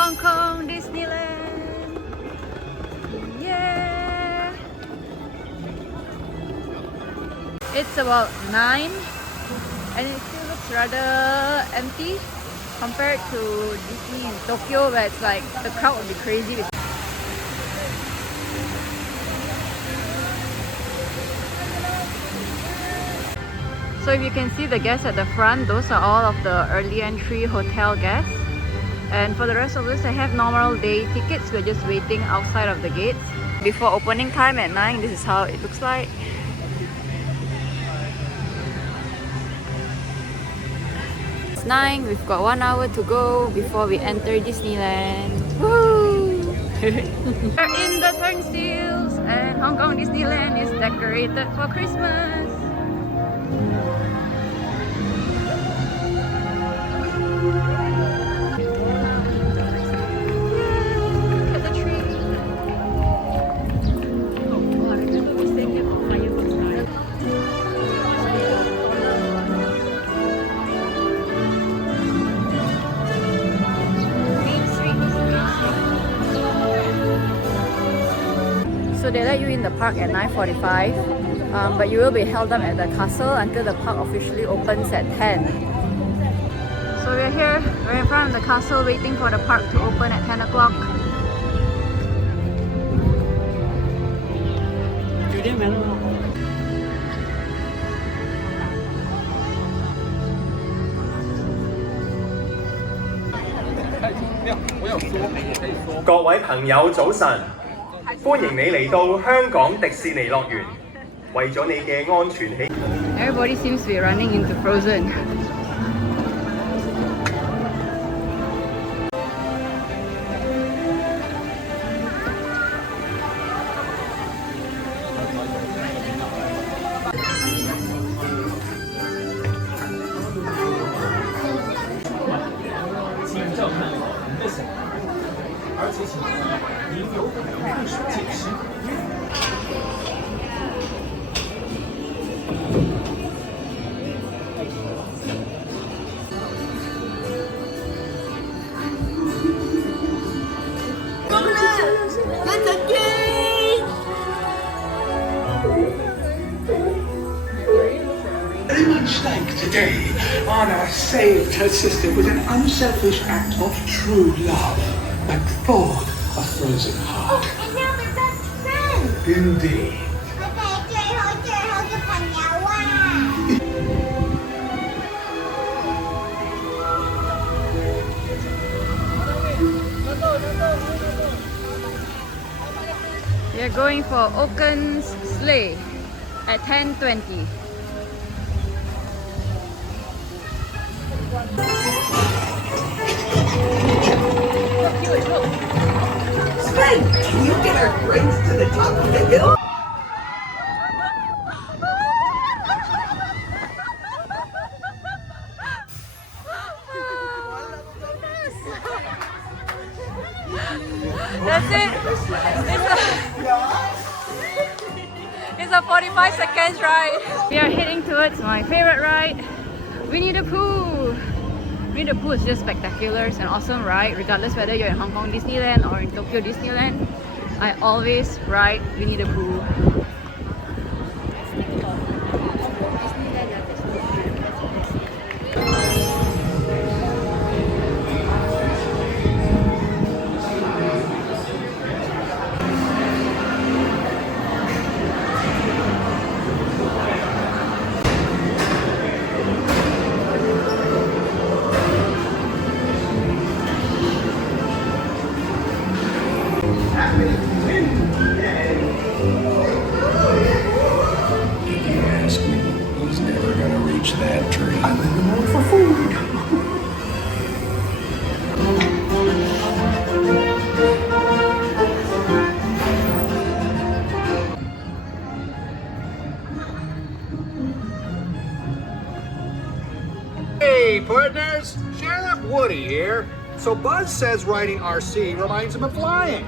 Hong Kong Disneyland. Yeah. It's about 9 and it still looks rather empty compared to Disney in Tokyo, where it's like the crowd would be crazy. So if you can see the guests at the front, those are all of the early entry hotel guests. And for the rest of us, I have normal day tickets. We're just waiting outside of the gates. Before opening time at 9, this is how it looks like. It's 9, we've got 1 hour to go before we enter Disneyland. Woo! We're in the turnstiles and Hong Kong Disneyland is decorated for Christmas. So they let you in the park at 9:45, but you will be held up at the castle until the park officially opens at 10. So we're here, we're in front of the castle waiting for the park to open at 10 o'clock.各位朋友早晨，歡迎你嚟到香港迪士尼樂園。為咗你嘅安全起 Everybody seems to be running into Frozen. Today, Anna saved her sister with an unselfish act of true love that thawed a frozen heart. Oh, and now they're best friends. Indeed. We are going for Oaken's Sleigh at 10:20. Sven, can you get our friends to the top of the hill? That's it. It's a 45 seconds ride. We are heading towards my favorite ride, Winnie the Pooh. Winnie the Pooh is just spectacular. It's an awesome ride, regardless whether you're in Hong Kong Disneyland or in Tokyo Disneyland. I always ride Winnie the Pooh. If you ask me, he's never gonna reach that tree. I'm in the mood for food. Hey, partners! Sheriff Woody here. So Buzz says riding RC reminds him of flying.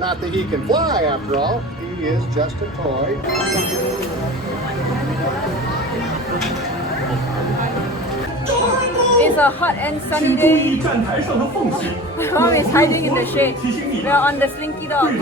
Not that he can fly, after all. He is just a toy. It's a hot and sunny day. My mom is hiding in the shade. We are on the Slinky Dog.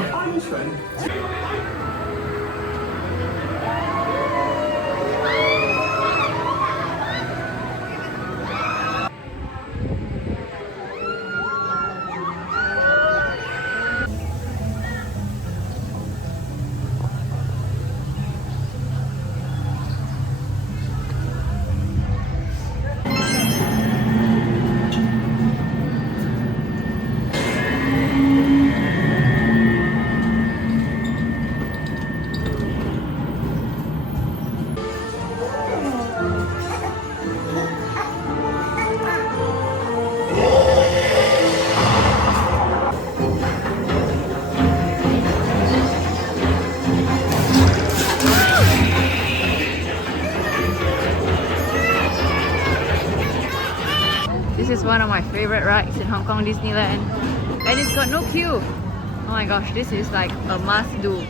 This is one of my favorite rides in Hong Kong Disneyland, and it's got no queue. Oh my gosh, this is like a must do.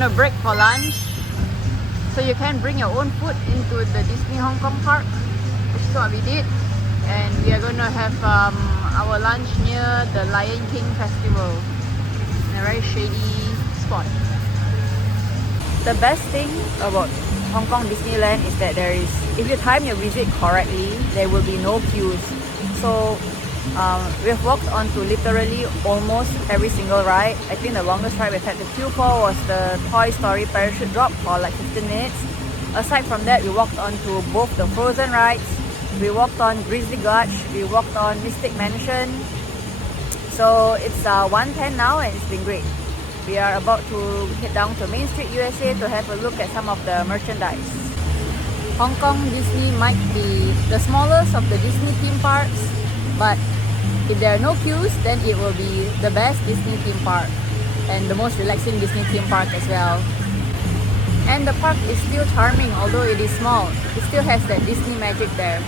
A break for lunch, so you can bring your own food into the Disney Hong Kong park, which is what we did, and we are going to have our lunch near the Lion King Festival in a very shady spot. The best thing about Hong Kong Disneyland is that if you time your visit correctly, there will be no queues. So we've walked onto literally almost every single ride. I think the longest ride we've had to queue for was the Toy Story parachute drop for like 15 minutes. Aside from that, we walked onto both the Frozen rides. We walked on Grizzly Gulch. We walked on Mystic Mansion. So it's 1:10 now and it's been great. We are about to head down to Main Street, USA to have a look at some of the merchandise. Hong Kong Disney might be the smallest of the Disney theme parks, but if there are no queues, then it will be the best Disney theme park and the most relaxing Disney theme park as well. And the park is still charming, although it is small. It still has that Disney magic there.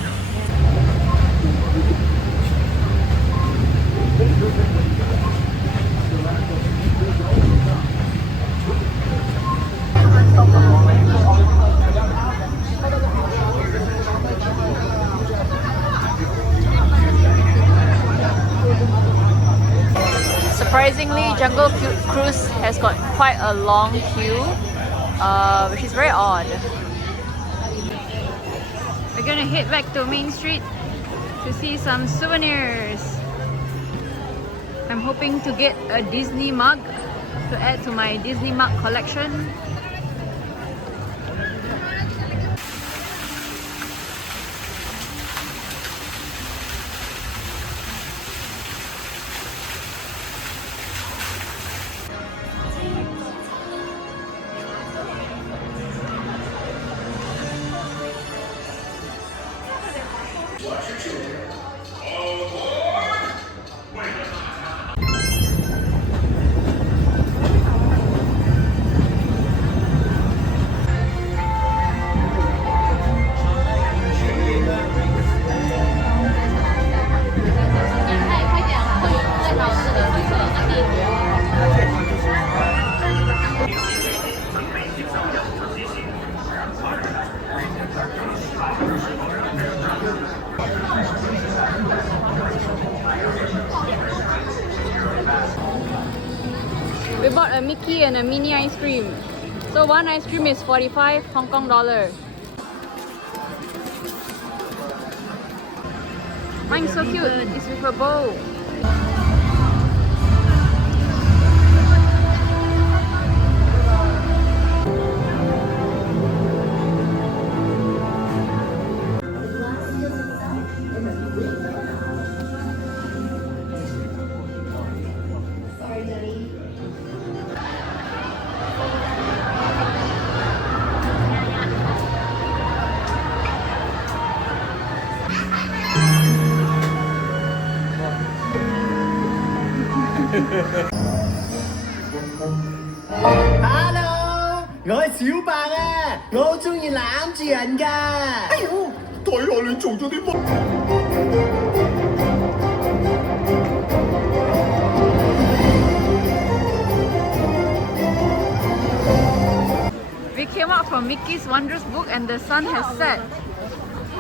Surprisingly, Jungle Cruise has got quite a long queue, which is very odd. We're gonna head back to Main Street to see some souvenirs. I'm hoping to get a Disney mug to add to my Disney mug collection. a Mickey and a mini ice cream. So one ice cream is 45 Hong Kong dollar. Mine's so cute. It's with a bow. Hello，我係小白啊，我好中意攬住人㗎。哎呦，睇下你做咗啲乜？ We came out from Mickey's Wondrous book and the sun has set.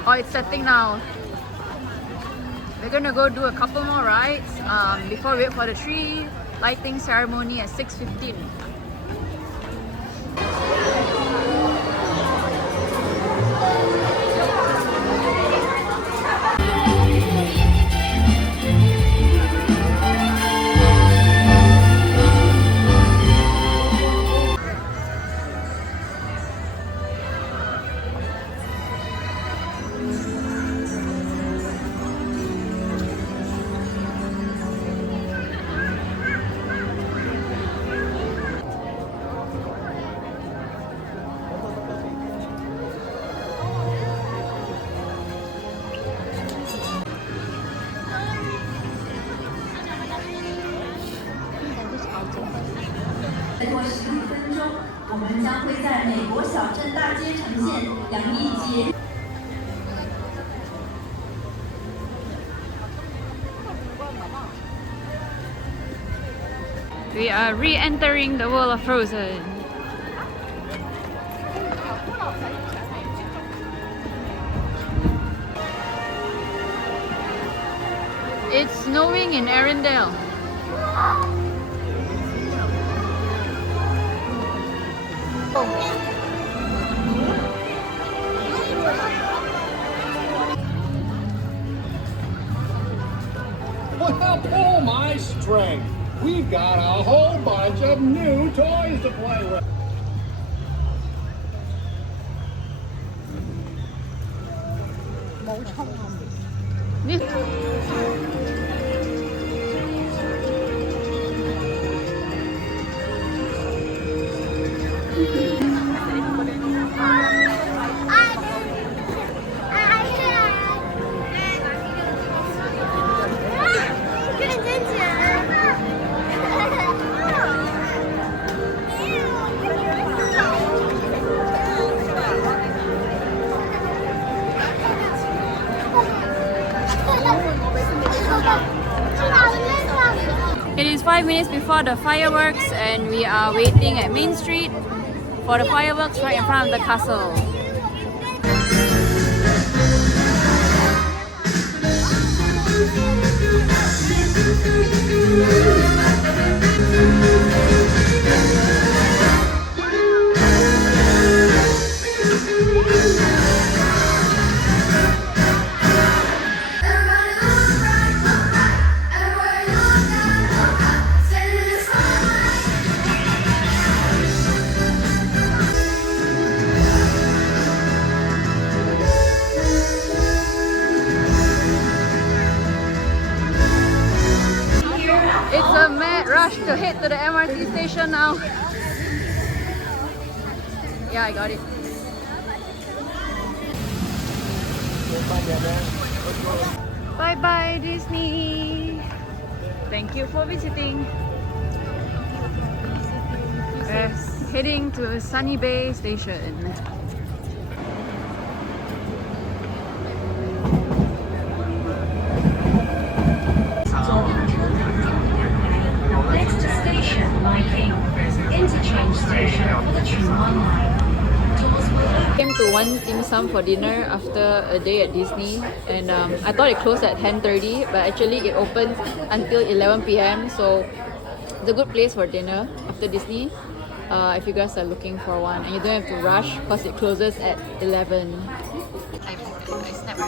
Oh, it's setting now. We're gonna go do a couple more rides before we wait for the tree lighting ceremony at 6:15. We are re-entering the world of Frozen. It's snowing in Arendelle. Well, pull my string. We've got a whole bunch of new toys to play with. It is 5 minutes before the fireworks and we are waiting at Main Street for the fireworks right in front of the castle. It's a mad rush to head to the MRT station now. Yeah, I got it. Bye bye Disney. Thank you for visiting. We're heading to Sunny Bay Station. Next station, Liking. Interchange station for the Tube 1 line. Doors will open. Came to one dim sum for dinner after a day at Disney, and I thought it closed at 10:30, but actually it opened until 11 p.m. So It's a good place for dinner after Disney. If you guys are looking for one and you don't have to rush because it closes at 11. I snapped